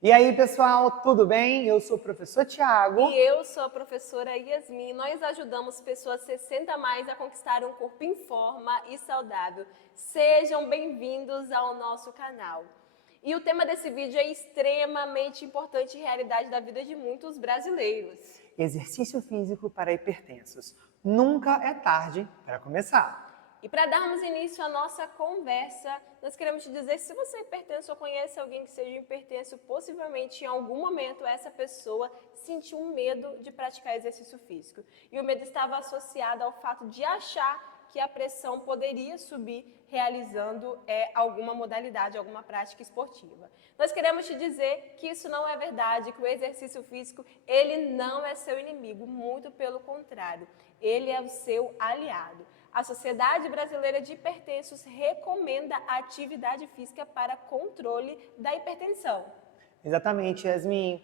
E aí, pessoal, tudo bem? Eu sou o professor Tiago. E eu sou a professora Yasmin. Nós ajudamos pessoas 60 a mais a conquistar um corpo em forma e saudável. Sejam bem-vindos ao nosso canal. E o tema desse vídeo é extremamente importante e realidade da vida de muitos brasileiros. Exercício físico para hipertensos. Nunca é tarde para começar. E para darmos início à nossa conversa, nós queremos te dizer, se você é hipertenso ou conhece alguém que seja hipertenso, possivelmente em algum momento essa pessoa sentiu um medo de praticar exercício físico. E o medo estava associado ao fato de achar que a pressão poderia subir realizando alguma modalidade, alguma prática esportiva. Nós queremos te dizer que isso não é verdade, que o exercício físico, ele não é seu inimigo, muito pelo contrário, ele é o seu aliado. A Sociedade Brasileira de Hipertensos recomenda a atividade física para controle da hipertensão. Exatamente, Yasmin.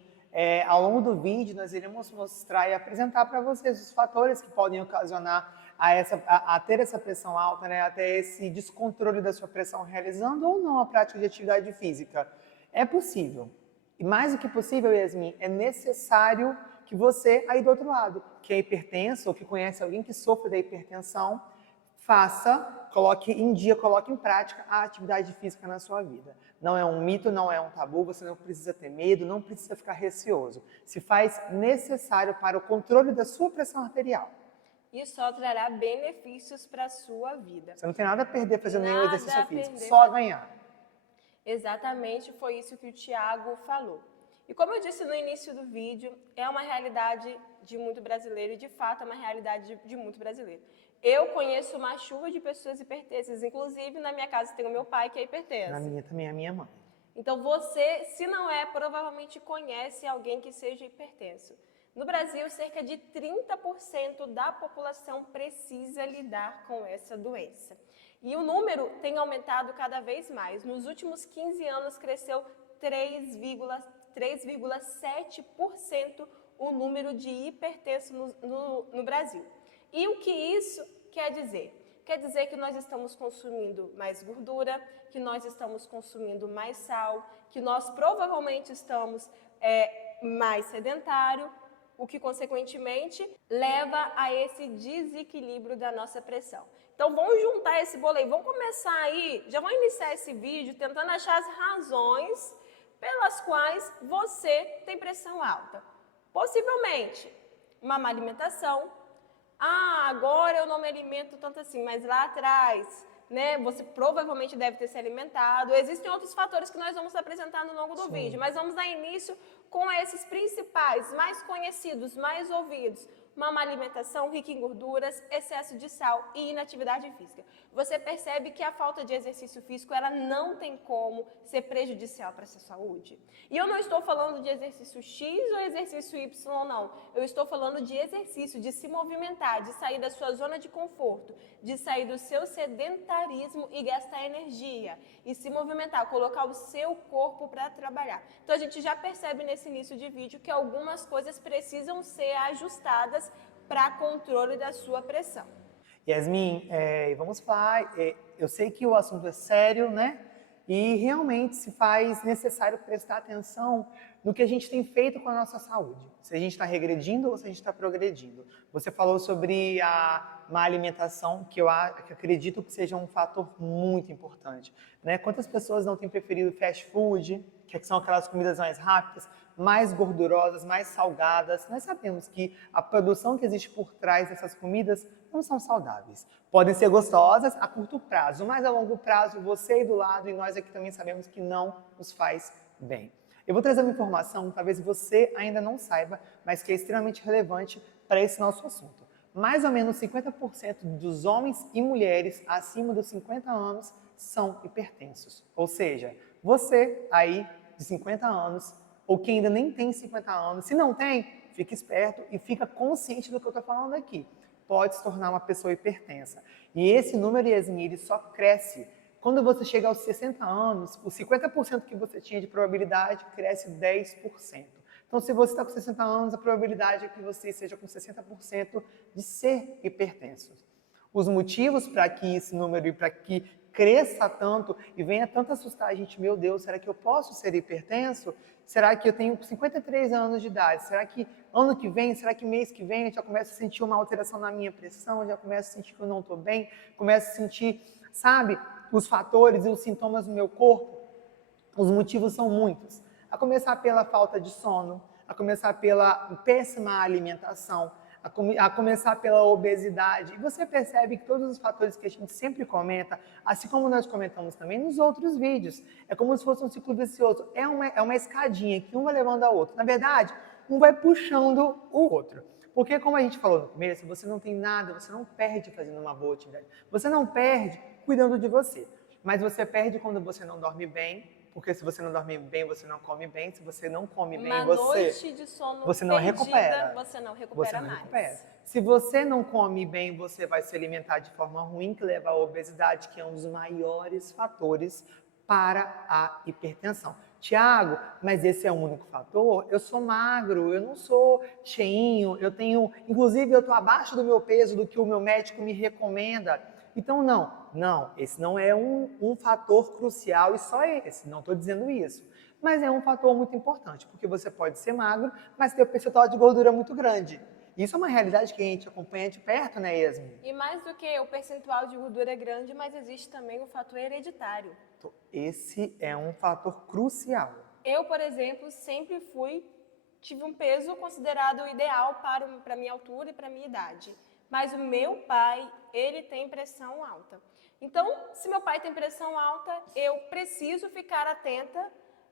Ao longo do vídeo, nós iremos mostrar e apresentar para vocês os fatores que podem ocasionar a ter essa pressão alta, né, até esse descontrole da sua pressão, realizando ou não a prática de atividade física. É possível. E mais do que possível, Yasmin, é necessário que você, aí do outro lado, que é hipertenso ou que conhece alguém que sofre da hipertensão, coloque em dia, coloque em prática a atividade física na sua vida. Não é um mito, não é um tabu, você não precisa ter medo, não precisa ficar receoso. Se faz necessário para o controle da sua pressão arterial. E só trará benefícios para a sua vida. Você não tem nada a perder fazendo nenhum exercício físico, perder, só a ganhar. Exatamente, foi isso que o Tiago falou. E como eu disse no início do vídeo, é uma realidade de muito brasileiro e de fato é uma realidade de muito brasileiro. Eu conheço uma chuva de pessoas hipertensas, inclusive na minha casa tem o meu pai que é hipertenso. Na minha também é a minha mãe. Então você, se não é, provavelmente conhece alguém que seja hipertenso. No Brasil, cerca de 30% da população precisa lidar com essa doença. E o número tem aumentado cada vez mais. Nos últimos 15 anos cresceu 3,7% o número de hipertensos no Brasil. E o que isso quer dizer? Quer dizer que nós estamos consumindo mais gordura, que nós estamos consumindo mais sal, que nós provavelmente estamos mais sedentário, o que consequentemente leva a esse desequilíbrio da nossa pressão. Então vamos juntar esse bolo aí, vamos começar aí, já vou iniciar esse vídeo tentando achar as razões pelas quais você tem pressão alta. Possivelmente uma má alimentação. Agora eu não me alimento tanto assim, mas lá atrás, né, você provavelmente deve ter se alimentado. Existem outros fatores que nós vamos apresentar no longo do vídeo, mas vamos dar início com esses principais, mais conhecidos, mais ouvidos. Uma má alimentação rica em gorduras, excesso de sal e inatividade física. Você percebe que a falta de exercício físico, ela não tem como ser prejudicial para a sua saúde? E eu não estou falando de exercício X ou exercício Y, não. Eu estou falando de exercício, de se movimentar, de sair da sua zona de conforto, de sair do seu sedentarismo e gastar energia. E se movimentar, colocar o seu corpo para trabalhar. Então a gente já percebe nesse início de vídeo que algumas coisas precisam ser ajustadas para controle da sua pressão. Yasmin, vamos falar, eu sei que o assunto é sério, né? E realmente se faz necessário prestar atenção no que a gente tem feito com a nossa saúde. Se a gente está regredindo ou se a gente está progredindo. Você falou sobre a má alimentação, que eu acredito que seja um fator muito importante, né? Quantas pessoas não têm preferido fast food, que são aquelas comidas mais rápidas, mais gordurosas, mais salgadas? Nós sabemos que a produção que existe por trás dessas comidas não são saudáveis. Podem ser gostosas a curto prazo, mas a longo prazo você aí do lado e nós aqui também sabemos que não nos faz bem. Eu vou trazer uma informação que talvez você ainda não saiba, mas que é extremamente relevante para esse nosso assunto. Mais ou menos 50% dos homens e mulheres acima dos 50 anos são hipertensos. Ou seja, você aí de 50 anos, ou que ainda nem tem 50 anos, se não tem, fica esperto e fica consciente do que eu estou falando aqui. Pode se tornar uma pessoa hipertensa. E esse número, Yasmin, ele só cresce. Quando você chega aos 60 anos, os 50% que você tinha de probabilidade cresce 10%. Então, se você está com 60 anos, a probabilidade é que você seja com 60% de ser hipertenso. Os motivos para que esse número e para que cresça tanto e venha tanto assustar a gente, meu Deus, será que eu posso ser hipertenso? Será que eu tenho 53 anos de idade? Será que ano que vem, será que mês que vem eu já começo a sentir uma alteração na minha pressão, já começo a sentir que eu não estou bem, começo a sentir, sabe, os fatores e os sintomas no meu corpo? Os motivos são muitos. A começar pela falta de sono, a começar pela péssima alimentação, a começar pela obesidade. E você percebe que todos os fatores que a gente sempre comenta, assim como nós comentamos também nos outros vídeos, é como se fosse um ciclo vicioso. É uma escadinha que um vai levando ao outro. Na verdade, um vai puxando o outro. Porque, como a gente falou no começo, você não tem nada, você não perde fazendo uma boa atividade. Você não perde cuidando de você. Mas você perde quando você não dorme bem, porque se você não dorme bem, você não come bem. Se você não come bem, Uma noite de sono você não perdida, recupera. você não recupera mais. Se você não come bem, você vai se alimentar de forma ruim, que leva à obesidade, que é um dos maiores fatores para a hipertensão. Tiago, mas esse é o único fator? Eu sou magro, eu não sou cheinho, inclusive eu estou abaixo do meu peso, do que o meu médico me recomenda. Então não, esse não é um fator crucial e só esse, não estou dizendo isso. Mas é um fator muito importante, porque você pode ser magro, mas ter o percentual de gordura muito grande. Isso é uma realidade que a gente acompanha de perto, né, Yasmin? E mais do que o percentual de gordura é grande, mas existe também o fator hereditário. Esse é um fator crucial. Eu, por exemplo, sempre tive um peso considerado ideal para a minha altura e para a minha idade. Mas o meu pai, ele tem pressão alta. Então, se meu pai tem pressão alta, eu preciso ficar atenta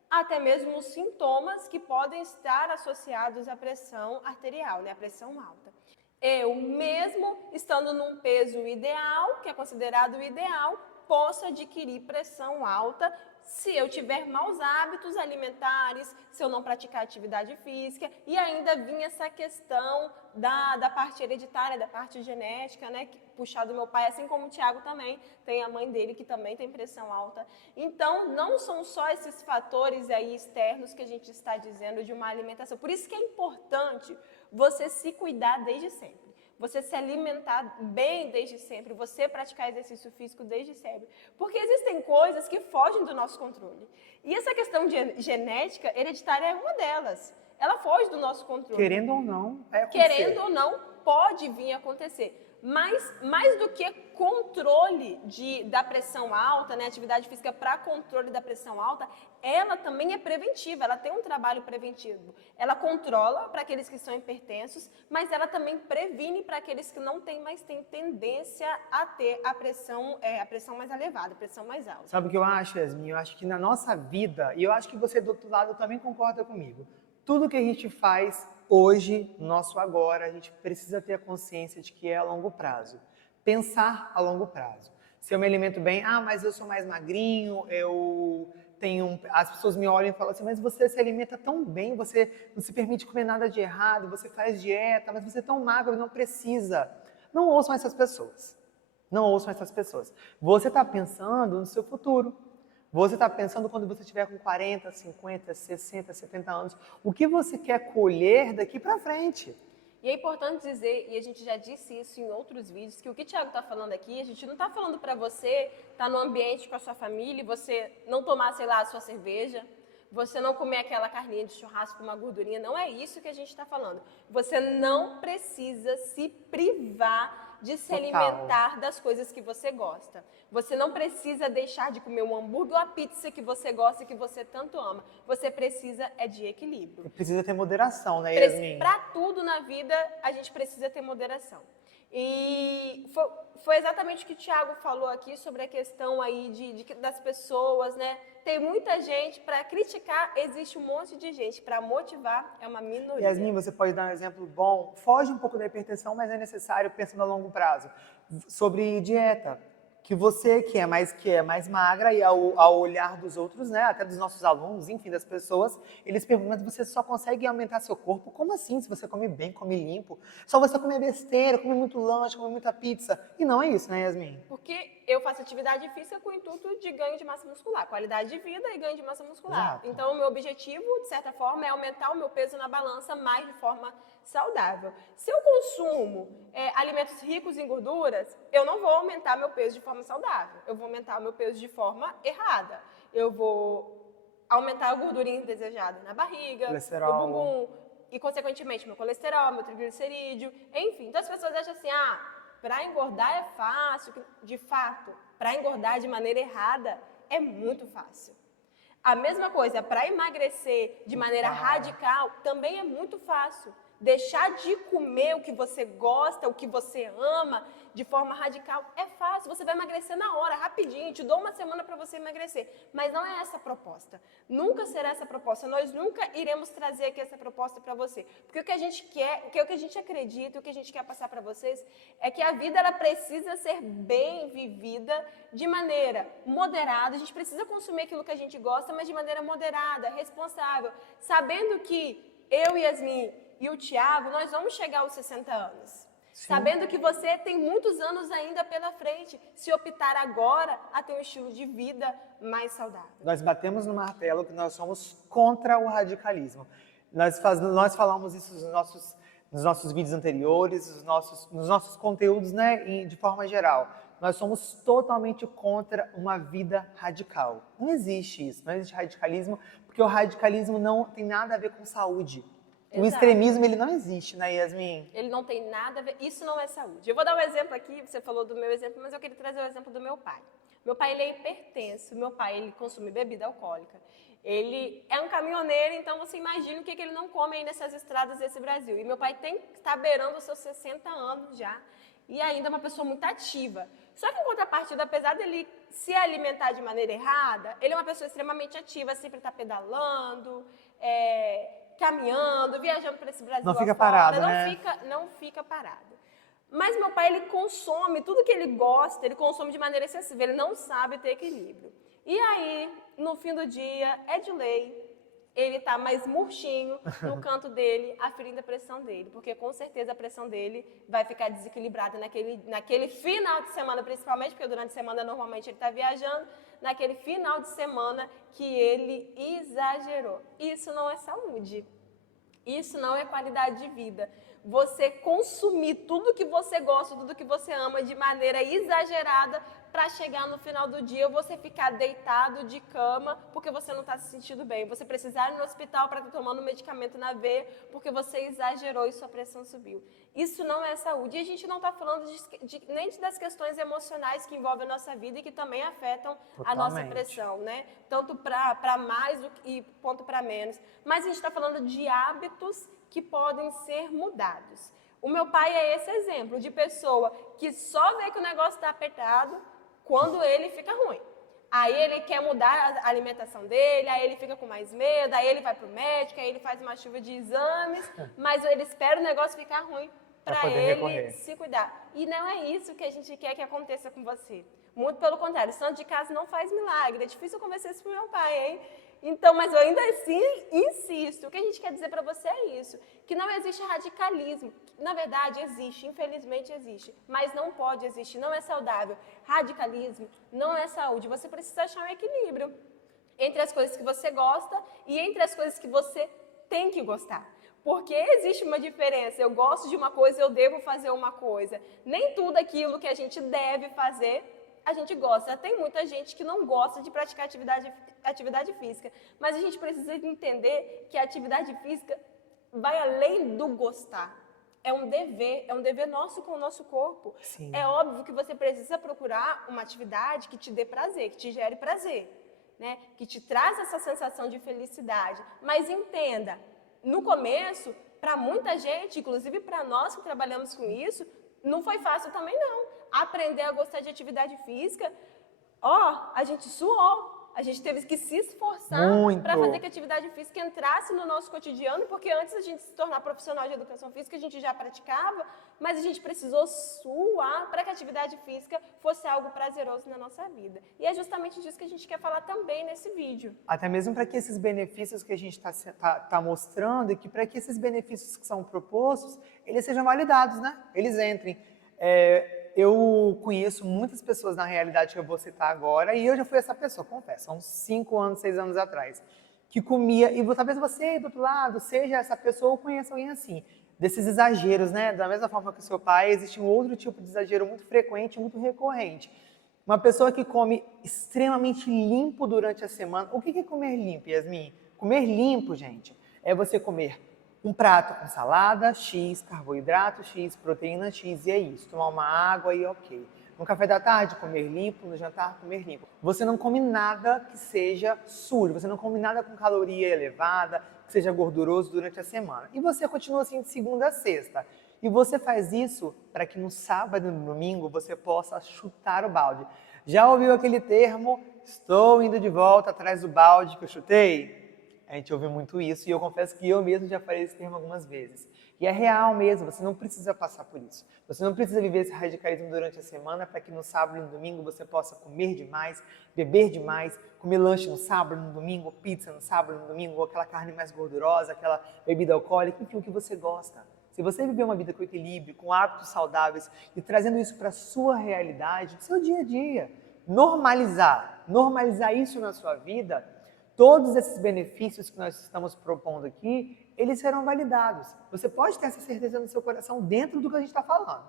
até mesmo os sintomas que podem estar associados à pressão arterial, né, à pressão alta. Eu, mesmo estando num peso ideal, que é considerado ideal, posso adquirir pressão alta se eu tiver maus hábitos alimentares, se eu não praticar atividade física, e ainda vinha essa questão da parte hereditária, da parte genética, né, puxado do meu pai, assim como o Tiago também, tem a mãe dele que também tem pressão alta. Então, não são só esses fatores aí externos que a gente está dizendo de uma alimentação. Por isso que é importante você se cuidar desde sempre. Você se alimentar bem desde sempre, você praticar exercício físico desde sempre. Porque existem coisas que fogem do nosso controle. E essa questão de genética hereditária é uma delas. Ela foge do nosso controle. Querendo ou não, vai acontecer. Querendo ou não, pode vir a acontecer. Mas, mais do que controle da pressão alta, né, atividade física para controle da pressão alta, ela também é preventiva, ela tem um trabalho preventivo. Ela controla para aqueles que são hipertensos, mas ela também previne para aqueles que não têm, mas têm tendência a ter a pressão mais elevada, a pressão mais alta. Sabe o que eu acho, Yasmin? Eu acho que na nossa vida, e eu acho que você do outro lado também concorda comigo, tudo que a gente faz hoje, nosso agora, a gente precisa ter a consciência de que é a longo prazo. Pensar a longo prazo. Se eu me alimento bem, mas eu sou mais magrinho, as pessoas me olham e falam assim, mas você se alimenta tão bem, você não se permite comer nada de errado, você faz dieta, mas você é tão magro, não precisa. Não ouçam essas pessoas. Não ouçam essas pessoas. Você está pensando no seu futuro. Você está pensando quando você estiver com 40, 50, 60, 70 anos, o que você quer colher daqui para frente? E é importante dizer, e a gente já disse isso em outros vídeos, que o que o Tiago está falando aqui, a gente não está falando para você estar no ambiente com a sua família e você não tomar, sei lá, a sua cerveja, você não comer aquela carninha de churrasco com uma gordurinha, não é isso que a gente está falando. Você não precisa se privar de se alimentar das coisas que você gosta. Você não precisa deixar de comer um hambúrguer ou a pizza que você gosta e que você tanto ama. Você precisa de equilíbrio. Precisa ter moderação, né, Yasmin? Para tudo na vida, a gente precisa ter moderação. E foi exatamente o que o Tiago falou aqui sobre a questão aí das pessoas, né? Tem muita gente, para criticar, existe um monte de gente. Para motivar, é uma minoria. Yasmin, você pode dar um exemplo bom? Foge um pouco da hipertensão, mas é necessário pensando a longo prazo. Sobre dieta. Que você, que é mais magra, e ao olhar dos outros, né, até dos nossos alunos, enfim, das pessoas, eles perguntam, mas você só consegue aumentar seu corpo? Como assim? Se você come bem, come limpo? Só você comer besteira, comer muito lanche, comer muita pizza. E não é isso, né, Yasmin? Porque eu faço atividade física com o intuito de ganho de massa muscular, qualidade de vida e ganho de massa muscular. Exato. Então, o meu objetivo, de certa forma, é aumentar o meu peso na balança mais de forma saudável. Se eu consumo alimentos ricos em gorduras, eu não vou aumentar meu peso de forma saudável. Eu vou aumentar o meu peso de forma errada. Eu vou aumentar a gordura indesejada na barriga, no bumbum, e, consequentemente, meu colesterol, meu triglicerídeo, enfim. Então, as pessoas acham assim, para engordar é fácil. De fato, para engordar de maneira errada é muito fácil. A mesma coisa, para emagrecer de maneira radical, também é muito fácil. Deixar de comer o que você gosta, o que você ama, de forma radical, é fácil. Você vai emagrecer na hora, rapidinho. Te dou uma semana para você emagrecer. Mas não é essa a proposta. Nunca será essa a proposta. Nós nunca iremos trazer aqui essa proposta para você. Porque o que a gente quer, o que a gente acredita, o que a gente quer passar para vocês, é que a vida ela precisa ser bem vivida de maneira moderada. A gente precisa consumir aquilo que a gente gosta, mas de maneira moderada, responsável. Sabendo que eu, Yasmin, e o Tiago, nós vamos chegar aos 60 anos. Sim. Sabendo que você tem muitos anos ainda pela frente, se optar agora a ter um estilo de vida mais saudável. Nós batemos no martelo que nós somos contra o radicalismo. Nós falamos isso nos nossos vídeos anteriores, nos nossos conteúdos, né, de forma geral. Nós somos totalmente contra uma vida radical. Não existe isso, não existe radicalismo, porque o radicalismo não tem nada a ver com saúde. O extremismo, ele não existe, né, Yasmin? Ele não tem nada a ver, isso não é saúde. Eu vou dar um exemplo aqui, você falou do meu exemplo, mas eu queria trazer o exemplo do meu pai. Meu pai, ele é hipertenso, meu pai, ele consome bebida alcoólica. Ele é um caminhoneiro, então você imagina o que ele não come aí nessas estradas desse Brasil. E meu pai está beirando os seus 60 anos já, e ainda é uma pessoa muito ativa. Só que, em contrapartida, apesar dele se alimentar de maneira errada, ele é uma pessoa extremamente ativa, sempre está pedalando, caminhando, viajando para esse Brasil não fica afora, parado, não fica parado. Mas meu pai, ele consome tudo que ele gosta, ele consome de maneira excessiva, ele não sabe ter equilíbrio. E aí, no fim do dia, é de lei, ele tá mais murchinho no canto dele, aferindo a pressão dele, porque com certeza a pressão dele vai ficar desequilibrada naquele final de semana, principalmente, porque durante a semana normalmente ele está viajando, naquele final de semana que ele exagerou. Isso não é saúde, isso não é qualidade de vida. Você consumir tudo que você gosta, tudo que você ama de maneira exagerada para chegar no final do dia você ficar deitado de cama porque você não está se sentindo bem. Você precisar ir no hospital para estar tomando medicamento na veia porque você exagerou e sua pressão subiu. Isso não é saúde. E a gente não está falando nem das questões emocionais que envolvem a nossa vida e que também afetam a nossa pressão, né? Tanto para mais e ponto para menos. Mas a gente está falando de hábitos que podem ser mudados. O meu pai é esse exemplo de pessoa que só vê que o negócio está apertado quando ele fica ruim. Aí ele quer mudar a alimentação dele, aí ele fica com mais medo, aí ele vai pro médico, aí ele faz uma chuva de exames, mas ele espera o negócio ficar ruim para ele se cuidar. E não é isso que a gente quer que aconteça com você. Muito pelo contrário, santo de casa não faz milagre. É difícil eu convencer isso pro meu pai, hein? Então, mas eu ainda assim insisto. O que a gente quer dizer para você é isso, que não existe radicalismo. Na verdade, existe, infelizmente existe, mas não pode existir, não é saudável. Radicalismo não é saúde. Você precisa achar um equilíbrio entre as coisas que você gosta e entre as coisas que você tem que gostar. Porque existe uma diferença. Eu gosto de uma coisa, eu devo fazer uma coisa. Nem tudo aquilo que a gente deve fazer a gente gosta. Tem muita gente que não gosta de praticar atividade física, mas a gente precisa entender que a atividade física vai além do gostar. É um dever nosso com o nosso corpo. Sim. É óbvio que você precisa procurar uma atividade que te dê prazer, que te gere prazer, né? Que te traz essa sensação de felicidade. Mas entenda, no começo, para muita gente, inclusive para nós que trabalhamos com isso, não foi fácil também não. Aprender a gostar de atividade física, a gente suou. A gente teve que se esforçar para fazer que a atividade física entrasse no nosso cotidiano, porque antes a gente se tornar profissional de educação física, a gente já praticava, mas a gente precisou suar para que a atividade física fosse algo prazeroso na nossa vida. E é justamente disso que a gente quer falar também nesse vídeo. Até mesmo para que esses benefícios que a gente tá mostrando e que para que esses benefícios que são propostos, eles sejam validados, né? Eles entrem. Eu conheço muitas pessoas na realidade que eu vou citar agora, e eu já fui essa pessoa, confesso, há uns 5 anos, 6 anos atrás, que comia, e talvez você do outro lado seja essa pessoa ou conheça alguém assim, desses exageros, né? Da mesma forma que o seu pai, existe um outro tipo de exagero muito frequente, muito recorrente. Uma pessoa que come extremamente limpo durante a semana. O que é comer limpo, Yasmin? Comer limpo, gente, é você comer um prato com salada, X, carboidrato, X, proteína, X, e é isso. Tomar uma água e ok. No café da tarde, comer limpo. No jantar, comer limpo. Você não come nada que seja sujo. Você não come nada com caloria elevada, que seja gorduroso durante a semana. E você continua assim de segunda a sexta. E você faz isso para que no sábado e no domingo você possa chutar o balde. Já ouviu aquele termo, estou indo de volta atrás do balde que eu chutei? A gente ouve muito isso e eu confesso que eu mesmo já falei esse termo algumas vezes. E é real mesmo, você não precisa passar por isso. Você não precisa viver esse radicalismo durante a semana para que no sábado e no domingo você possa comer demais, beber demais, comer lanche no sábado, no domingo, pizza no sábado, no domingo, ou aquela carne mais gordurosa, aquela bebida alcoólica, enfim, o que você gosta. Se você viver uma vida com equilíbrio, com hábitos saudáveis e trazendo isso para a sua realidade, do seu dia a dia, normalizar isso na sua vida, todos esses benefícios que nós estamos propondo aqui, eles serão validados. Você pode ter essa certeza no seu coração dentro do que a gente está falando.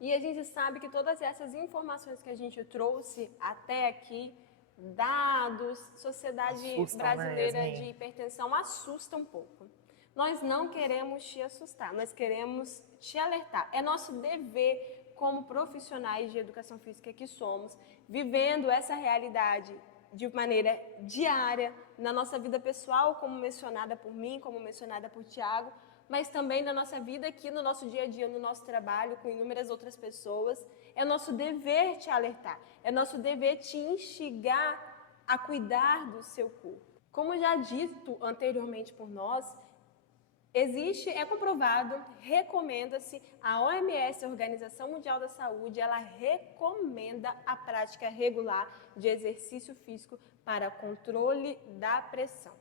E a gente sabe que todas essas informações que a gente trouxe até aqui, dados, Sociedade Brasileira de Hipertensão, assusta um pouco. Nós não queremos te assustar, nós queremos te alertar. É nosso dever como profissionais de educação física que somos, vivendo essa realidade de maneira diária, na nossa vida pessoal, como mencionada por mim, como mencionada por Tiago, mas também na nossa vida aqui, no nosso dia a dia, no nosso trabalho, com inúmeras outras pessoas. É nosso dever te alertar, é nosso dever te instigar a cuidar do seu corpo. Como já dito anteriormente por nós, é comprovado, recomenda-se, a OMS, a Organização Mundial da Saúde, ela recomenda a prática regular de exercício físico para controle da pressão.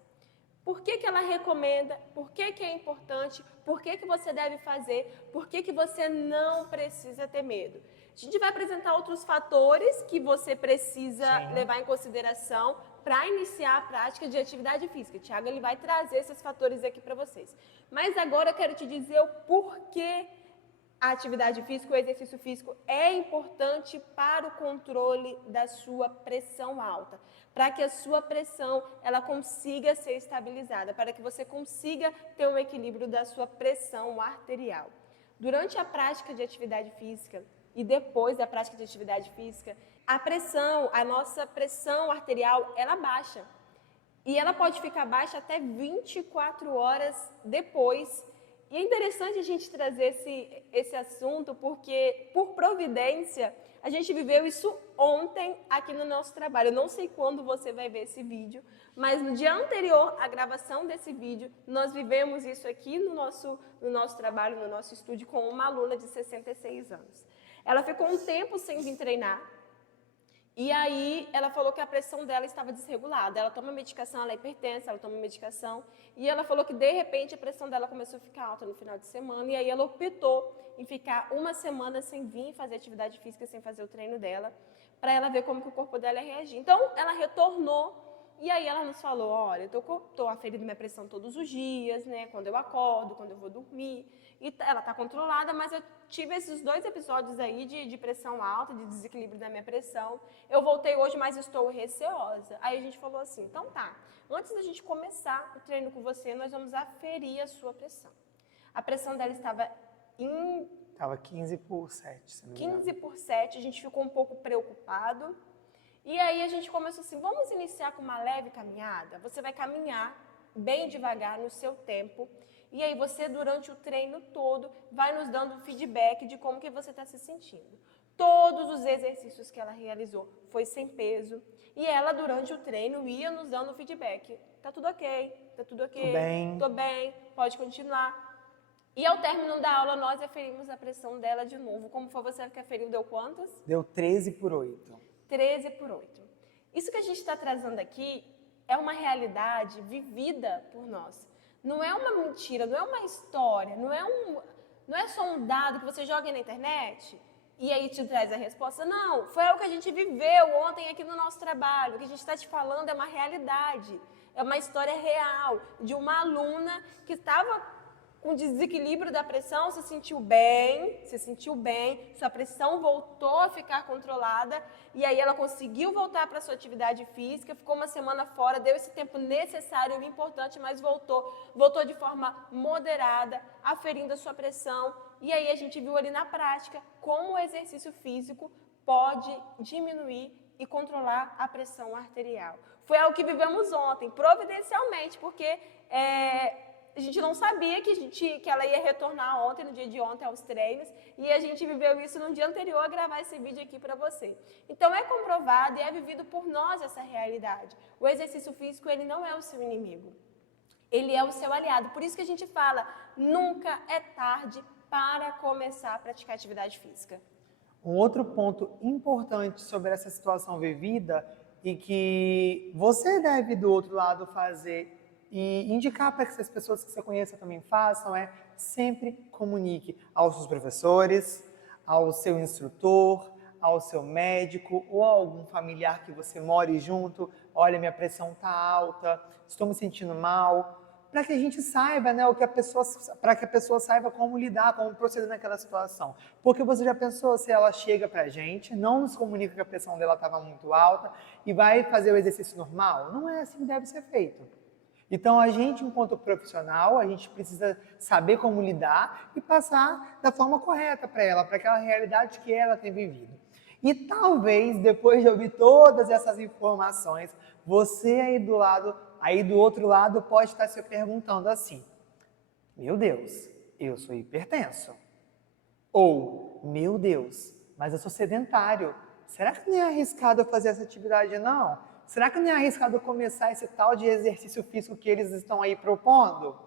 Por que ela recomenda? Por que é importante? Por que você deve fazer? Por que você não precisa ter medo? A gente vai apresentar outros fatores que você precisa levar em consideração para iniciar a prática de atividade física. O Thiago ele vai trazer esses fatores aqui para vocês. Mas agora eu quero te dizer o porquê a atividade física, o exercício físico é importante para o controle da sua pressão alta, para que a sua pressão ela consiga ser estabilizada, para que você consiga ter um equilíbrio da sua pressão arterial. Durante a prática de atividade física e depois da prática de atividade física, a nossa pressão arterial, ela baixa. E ela pode ficar baixa até 24 horas depois. E é interessante a gente trazer esse assunto porque, por providência, a gente viveu isso ontem aqui no nosso trabalho. Eu não sei quando você vai ver esse vídeo, mas no dia anterior à gravação desse vídeo, nós vivemos isso aqui no nosso trabalho, no nosso estúdio, com uma aluna de 66 anos. Ela ficou um tempo sem vir treinar. E aí, ela falou que a pressão dela estava desregulada. Ela toma medicação, ela é hipertensa, ela toma medicação. E ela falou que, de repente, a pressão dela começou a ficar alta no final de semana. E aí, ela optou em ficar uma semana sem vir fazer atividade física, sem fazer o treino dela, para ela ver como que o corpo dela ia reagir. Então, ela retornou. E aí, ela nos falou, olha, eu estou aferindo minha pressão todos os dias, né? Quando eu acordo, quando eu vou dormir. E ela está controlada, mas eu tive esses 2 episódios aí de pressão alta, de desequilíbrio da minha pressão. Eu voltei hoje, mas estou receosa. Aí a gente falou assim, então tá, antes da gente começar o treino com você, nós vamos aferir a sua pressão. A pressão dela estava em... Estava 15/7, se não me engano. 15/7, a gente ficou um pouco preocupado. E aí a gente começou assim, vamos iniciar com uma leve caminhada? Você vai caminhar bem devagar no seu tempo. E aí você, durante o treino todo, vai nos dando feedback de como que você está se sentindo. Todos os exercícios que ela realizou foi sem peso. E ela, durante o treino, ia nos dando feedback. Tá tudo ok, tá tudo ok. Tô bem, pode continuar. E ao término da aula, nós aferimos a pressão dela de novo. Como foi você que aferiu? Deu quantas? Deu 13/8. 13/8. Isso que a gente está trazendo aqui é uma realidade vivida por nós. Não é uma mentira, não é uma história, não é só um dado que você joga na internet e aí te traz a resposta. Não, foi algo que a gente viveu ontem aqui no nosso trabalho. O que a gente está te falando é uma realidade. É uma história real de uma aluna que estava com desequilíbrio da pressão, se sentiu bem, sua pressão voltou a ficar controlada e aí ela conseguiu voltar para a sua atividade física, ficou uma semana fora, deu esse tempo necessário e importante, mas voltou de forma moderada, aferindo a sua pressão. E aí a gente viu ali na prática como o exercício físico pode diminuir e controlar a pressão arterial. Foi algo que vivemos ontem, providencialmente, porque a gente não sabia que ela ia retornar ontem, no dia de ontem, aos treinos, e a gente viveu isso no dia anterior a gravar esse vídeo aqui para você. Então é comprovado e é vivido por nós essa realidade. O exercício físico, ele não é o seu inimigo, ele é o seu aliado. Por isso que a gente fala, nunca é tarde para começar a praticar atividade física. Um outro ponto importante sobre essa situação vivida e que você deve do outro lado fazer e indicar para que as pessoas que você conheça também façam é sempre comunique aos seus professores, ao seu instrutor, ao seu médico ou a algum familiar que você more junto. Olha, minha pressão está alta, estou me sentindo mal. Para que a gente saiba, né, para que a pessoa saiba como lidar, como proceder naquela situação. Porque você já pensou se ela chega para a gente, não nos comunica que a pressão dela estava muito alta e vai fazer o exercício normal? Não é assim que deve ser feito. Então, a gente, enquanto profissional, a gente precisa saber como lidar e passar da forma correta para ela, para aquela realidade que ela tem vivido. E talvez, depois de ouvir todas essas informações, você aí do outro lado pode estar se perguntando assim: meu Deus, eu sou hipertenso. Ou, meu Deus, mas eu sou sedentário. Será que não é arriscado eu fazer essa atividade, não? Será que não é arriscado começar esse tal de exercício físico que eles estão aí propondo?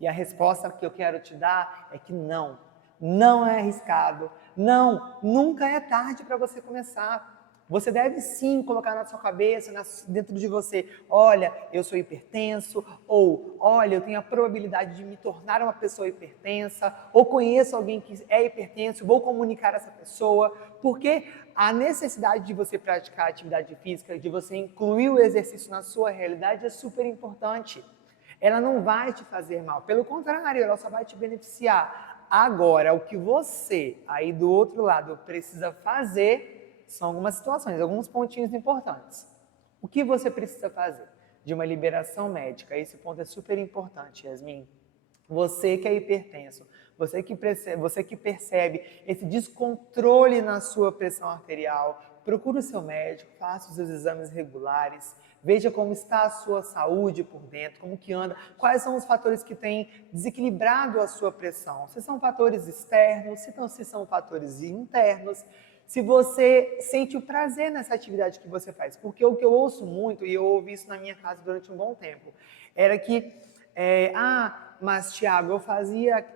E a resposta que eu quero te dar é que não. Não é arriscado. Não, nunca é tarde para você começar. Você deve sim colocar na sua cabeça, dentro de você, olha, eu sou hipertenso, ou olha, eu tenho a probabilidade de me tornar uma pessoa hipertensa, ou conheço alguém que é hipertenso, vou comunicar essa pessoa, porque a necessidade de você praticar atividade física, de você incluir o exercício na sua realidade é super importante. Ela não vai te fazer mal, pelo contrário, ela só vai te beneficiar. Agora, o que você, aí do outro lado, precisa fazer são algumas situações, alguns pontinhos importantes. O que você precisa fazer? De uma liberação médica, esse ponto é super importante, Yasmin. Você que é hipertenso, você que percebe esse descontrole na sua pressão arterial, procure o seu médico, faça os seus exames regulares, veja como está a sua saúde por dentro, como que anda, quais são os fatores que têm desequilibrado a sua pressão. Se são fatores externos, se são fatores internos. Se você sente o prazer nessa atividade que você faz. Porque o que eu ouço muito, e eu ouvi isso na minha casa durante um bom tempo, era que, mas Thiago,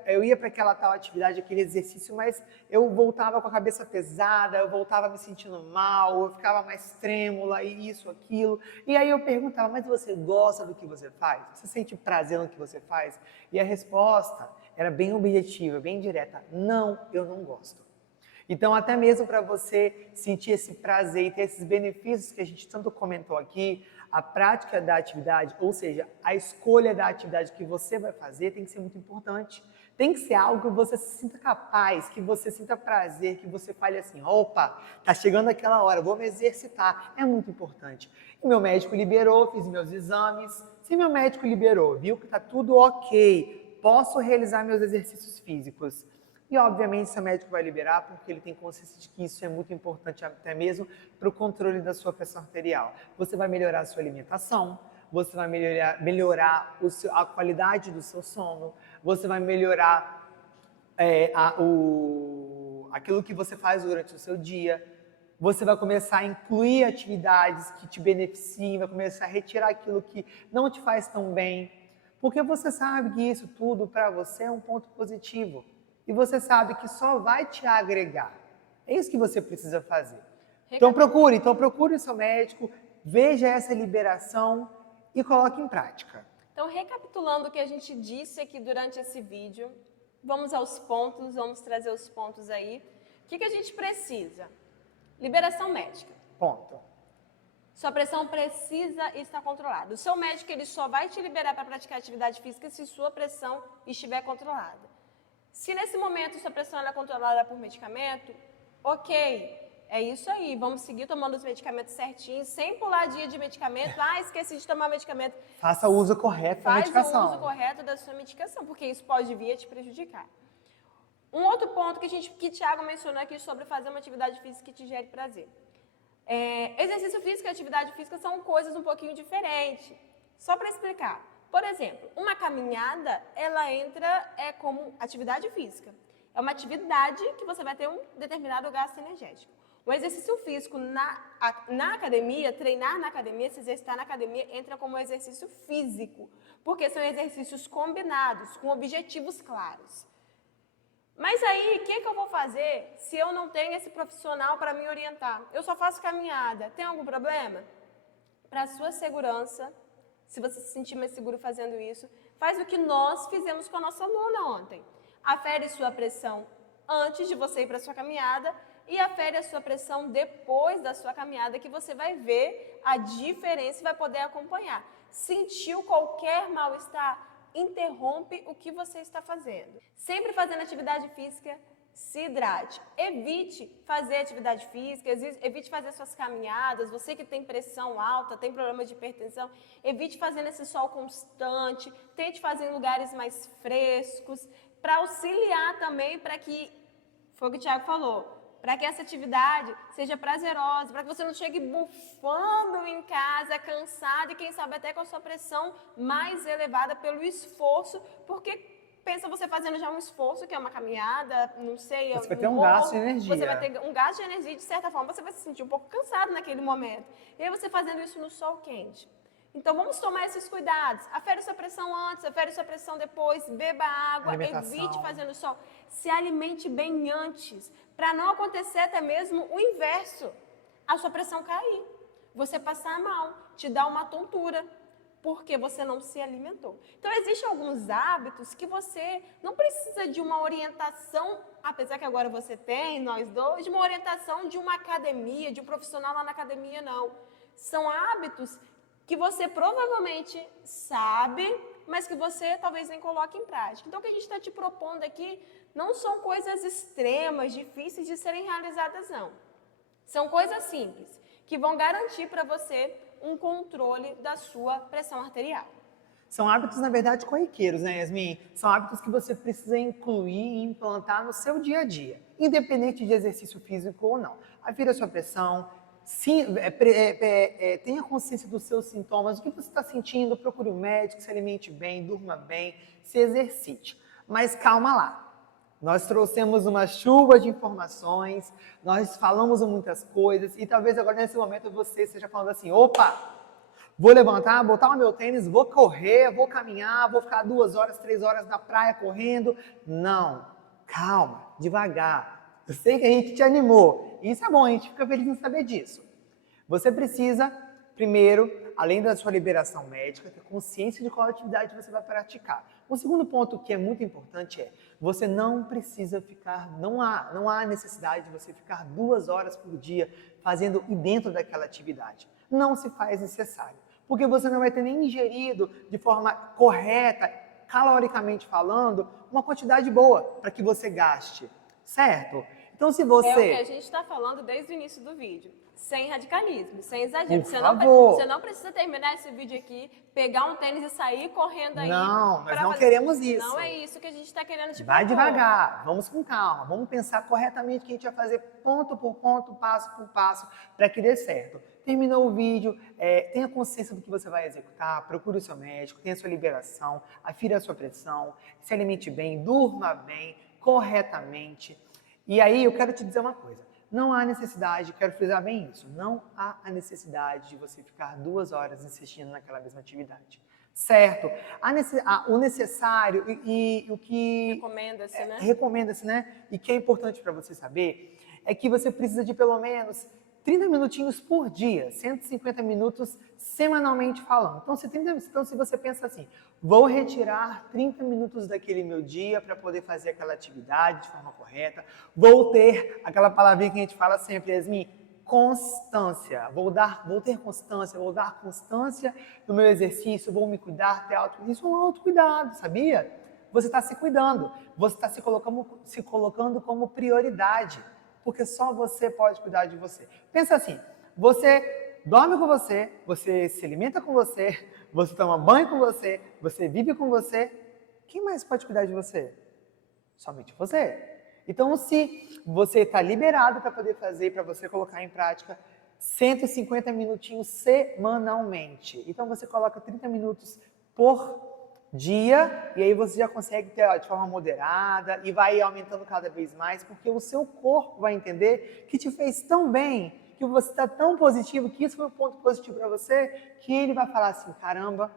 eu ia para aquela tal atividade, aquele exercício, mas eu voltava com a cabeça pesada, eu voltava me sentindo mal, eu ficava mais trêmula, e isso, aquilo. E aí eu perguntava, mas você gosta do que você faz? Você sente prazer no que você faz? E a resposta era bem objetiva, bem direta, não, eu não gosto. Então, até mesmo para você sentir esse prazer e ter esses benefícios que a gente tanto comentou aqui, a prática da atividade, ou seja, a escolha da atividade que você vai fazer tem que ser muito importante. Tem que ser algo que você se sinta capaz, que você sinta prazer, que você fale assim, opa, tá chegando aquela hora, vou me exercitar. É muito importante. E meu médico liberou, fiz meus exames. Se meu médico liberou, viu que tá tudo ok, posso realizar meus exercícios físicos. E, obviamente, seu médico vai liberar porque ele tem consciência de que isso é muito importante até mesmo para o controle da sua pressão arterial. Você vai melhorar a sua alimentação, você vai melhorar a qualidade do seu sono, você vai melhorar aquilo que você faz durante o seu dia, você vai começar a incluir atividades que te beneficiem, vai começar a retirar aquilo que não te faz tão bem, porque você sabe que isso tudo para você é um ponto positivo. E você sabe que só vai te agregar. É isso que você precisa fazer. Então procure o seu médico, veja essa liberação e coloque em prática. Então, recapitulando o que a gente disse aqui durante esse vídeo, vamos aos pontos, vamos trazer os pontos aí. O que a gente precisa? Liberação médica. Ponto. Sua pressão precisa estar controlada. O seu médico ele só vai te liberar para praticar atividade física se sua pressão estiver controlada. Se nesse momento sua pressão é controlada por medicamento, ok, é isso aí. Vamos seguir tomando os medicamentos certinho, sem pular dia de medicamento. Esqueci de tomar medicamento. Faça o uso correto da medicação. Faz o uso correto da sua medicação, porque isso pode vir a te prejudicar. Um outro ponto que Thiago mencionou aqui sobre fazer uma atividade física que te gere prazer. Exercício físico e atividade física são coisas um pouquinho diferentes. Só para explicar. Por exemplo, uma caminhada, ela entra como atividade física. É uma atividade que você vai ter um determinado gasto energético. O exercício físico na academia, treinar na academia, se exercitar na academia, entra como exercício físico. Porque são exercícios combinados, com objetivos claros. Mas aí, o que eu vou fazer se eu não tenho esse profissional para me orientar? Eu só faço caminhada. Tem algum problema? Para a sua segurança, se você se sentir mais seguro fazendo isso, faz o que nós fizemos com a nossa aluna ontem. Afere sua pressão antes de você ir para a sua caminhada e afere a sua pressão depois da sua caminhada, que você vai ver a diferença e vai poder acompanhar. Sentiu qualquer mal-estar? Interrompe o que você está fazendo. Sempre fazendo atividade física, se hidrate. Evite fazer atividade física, evite fazer suas caminhadas. Você que tem pressão alta, tem problema de hipertensão, evite fazer nesse sol constante. Tente fazer em lugares mais frescos, para auxiliar também para que, foi o que o Thiago falou, para que essa atividade seja prazerosa, para que você não chegue bufando em casa, cansado e quem sabe até com a sua pressão mais elevada pelo esforço, porque pensa você fazendo já um esforço, que é uma caminhada, não sei... Você vai ter um gasto de energia. Você vai ter um gasto de energia e, de certa forma, você vai se sentir um pouco cansado naquele momento. E aí você fazendo isso no sol quente. Então, vamos tomar esses cuidados. Afere sua pressão antes, afere sua pressão depois, beba água, evite fazer no sol. Se alimente bem antes, para não acontecer até mesmo o inverso. A sua pressão cair, você passar mal, te dar uma tontura, porque você não se alimentou. Então, existem alguns hábitos que você não precisa de uma orientação, apesar que agora você tem, nós dois, de uma orientação de uma academia, de um profissional lá na academia, não. São hábitos que você provavelmente sabe, mas que você talvez nem coloque em prática. Então, o que a gente está te propondo aqui não são coisas extremas, difíceis de serem realizadas, não. São coisas simples, que vão garantir para você um controle da sua pressão arterial. São hábitos, na verdade, corriqueiros, né, Yasmin? São hábitos que você precisa incluir e implantar no seu dia a dia, independente de exercício físico ou não. Afira a sua pressão, tenha consciência dos seus sintomas, o que você está sentindo, procure um médico, se alimente bem, durma bem, se exercite. Mas calma lá. Nós trouxemos uma chuva de informações, nós falamos muitas coisas e talvez agora nesse momento você esteja falando assim, opa, vou levantar, botar o meu tênis, vou correr, vou caminhar, vou ficar 2 horas, 3 horas na praia correndo. Não, calma, devagar. Eu sei que a gente te animou e isso é bom, a gente fica feliz em saber disso. Você precisa, primeiro, além da sua liberação médica, ter consciência de qual atividade você vai praticar. O segundo ponto que é muito importante é, você não precisa ficar, não há necessidade de você ficar 2 horas por dia fazendo e dentro daquela atividade. Não se faz necessário, porque você não vai ter nem ingerido de forma correta, caloricamente falando, uma quantidade boa para que você gaste, certo? Então, se você... É o que a gente está falando desde o início do vídeo. Sem radicalismo, sem exagero. Por favor. Você não precisa terminar esse vídeo aqui, pegar um tênis e sair correndo aí. Não, nós não queremos isso. Não é isso que a gente está querendo te propor. Vai devagar, vamos com calma, vamos pensar corretamente o que a gente vai fazer ponto por ponto, passo por passo, para que dê certo. Terminou o vídeo, tenha consciência do que você vai executar, procure o seu médico, tenha a sua liberação, afira a sua pressão, se alimente bem, durma bem, corretamente. E aí eu quero te dizer uma coisa. Não há necessidade, quero frisar bem isso, não há a necessidade de você ficar 2 horas insistindo naquela mesma atividade. Certo? O necessário e o que... Recomenda-se, né? Recomenda-se, né? E que é importante para você saber é que você precisa de pelo menos 30 minutinhos por dia, 150 minutos semanalmente falando. Então, se você pensa assim, vou retirar 30 minutos daquele meu dia para poder fazer aquela atividade de forma correta, vou ter aquela palavrinha que a gente fala sempre, Yasmin, constância. Vou ter constância, vou dar constância no meu exercício, vou me cuidar, ter autocuidado. Isso é um autocuidado, sabia? Você está se cuidando, você está se colocando como prioridade, porque só você pode cuidar de você. Pensa assim, você dorme com você se alimenta com você toma banho com você vive com você. Quem mais pode cuidar de você? Somente você. Então, se você está liberado para poder fazer, para você colocar em prática 150 minutinhos semanalmente. Então, você coloca 30 minutos por dia e aí você já consegue ter de forma moderada e vai aumentando cada vez mais, porque o seu corpo vai entender que te fez tão bem, que você está tão positivo, que isso foi um ponto positivo para você, que ele vai falar assim, caramba,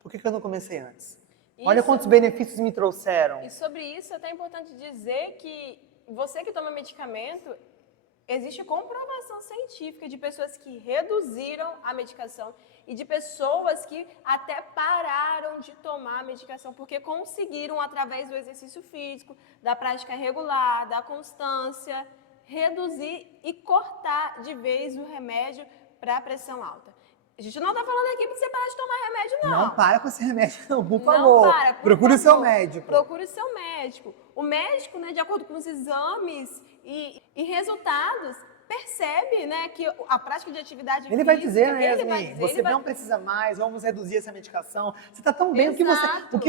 por que eu não comecei antes? Olha quantos benefícios me trouxeram. E sobre isso é até importante dizer que você que toma medicamento, existe comprovação científica de pessoas que reduziram a medicação e de pessoas que até pararam de tomar a medicação porque conseguiram, através do exercício físico, da prática regular, da constância, reduzir e cortar de vez o remédio para a pressão alta. A gente não está falando aqui para você parar de tomar remédio, não. Não para com esse remédio, não, por favor. Procure o seu médico. Procure o seu médico. O médico, né, de acordo com os exames e resultados, percebe, né, que a prática de atividade física... Ele vai dizer, né, Yasmin? Você não precisa mais, vamos reduzir essa medicação. Você está tão bem, o que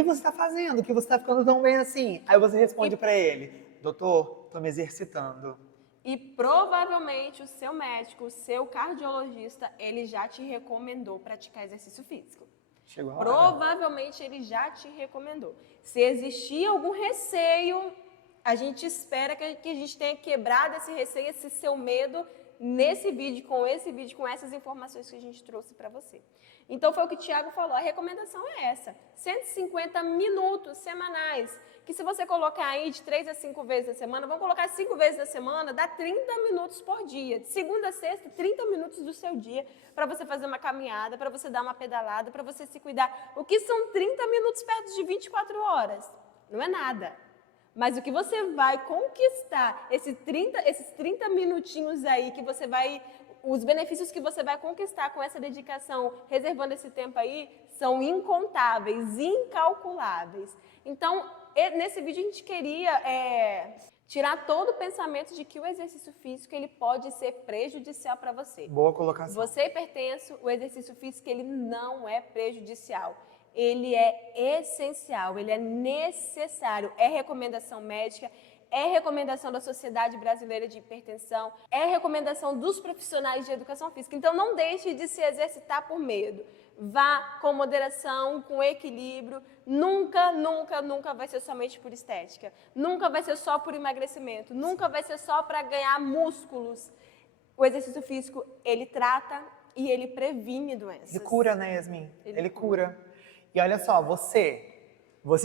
você está fazendo? O que você está ficando tão bem assim? Aí você responde para ele, doutor, estou me exercitando. E provavelmente o seu médico, o seu cardiologista, ele já te recomendou praticar exercício físico. Chegou a hora. Provavelmente ele já te recomendou. Se existir algum receio, a gente espera que a gente tenha quebrado esse receio, esse seu medo, nesse vídeo, com essas informações que a gente trouxe para você. Então foi o que o Thiago falou, a recomendação é essa, 150 minutos semanais, que se você colocar aí de 3 a 5 vezes na semana, vamos colocar 5 vezes na semana, dá 30 minutos por dia, de segunda a sexta, 30 minutos do seu dia, para você fazer uma caminhada, para você dar uma pedalada, para você se cuidar. O que são 30 minutos perto de 24 horas? Não é nada. Mas o que você vai conquistar, esses 30 minutinhos aí, que você vai, os benefícios que você vai conquistar com essa dedicação, reservando esse tempo aí, são incontáveis, incalculáveis. Então, nesse vídeo a gente queria tirar todo o pensamento de que o exercício físico ele pode ser prejudicial para você. Boa colocação. Você é hipertenso, o exercício físico ele não é prejudicial. Ele é essencial, ele é necessário, é recomendação médica, é recomendação da Sociedade Brasileira de Hipertensão, é recomendação dos profissionais de educação física. Então não deixe de se exercitar por medo. Vá com moderação, com equilíbrio. Nunca, nunca, nunca vai ser somente por estética. Nunca vai ser só por emagrecimento. Nunca vai ser só para ganhar músculos. O exercício físico, ele trata e ele previne doenças. Ele cura, né, Yasmin? Ele cura. E olha só, você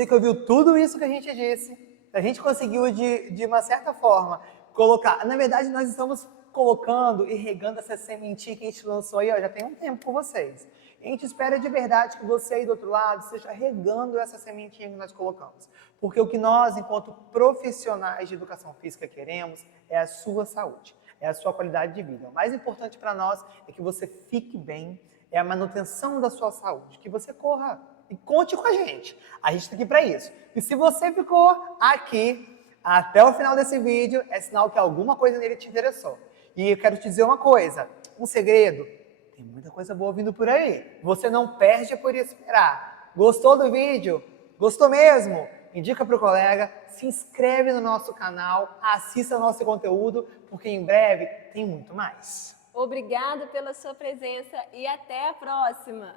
que ouviu tudo isso que a gente disse, a gente conseguiu, de uma certa forma, colocar... Na verdade, nós estamos colocando e regando essa sementinha que a gente lançou aí, ó, já tem um tempo com vocês. E a gente espera de verdade que você aí do outro lado esteja regando essa sementinha que nós colocamos. Porque o que nós, enquanto profissionais de educação física, queremos é a sua saúde, é a sua qualidade de vida. O mais importante para nós é que você fique bem, é a manutenção da sua saúde, que você corra e conte com a gente. A gente está aqui para isso. E se você ficou aqui até o final desse vídeo, é sinal que alguma coisa nele te interessou. E eu quero te dizer uma coisa, um segredo, tem muita coisa boa vindo por aí. Você não perde por esperar. Gostou do vídeo? Gostou mesmo? Indica para o colega, se inscreve no nosso canal, assista o nosso conteúdo, porque em breve tem muito mais. Obrigada pela sua presença e até a próxima!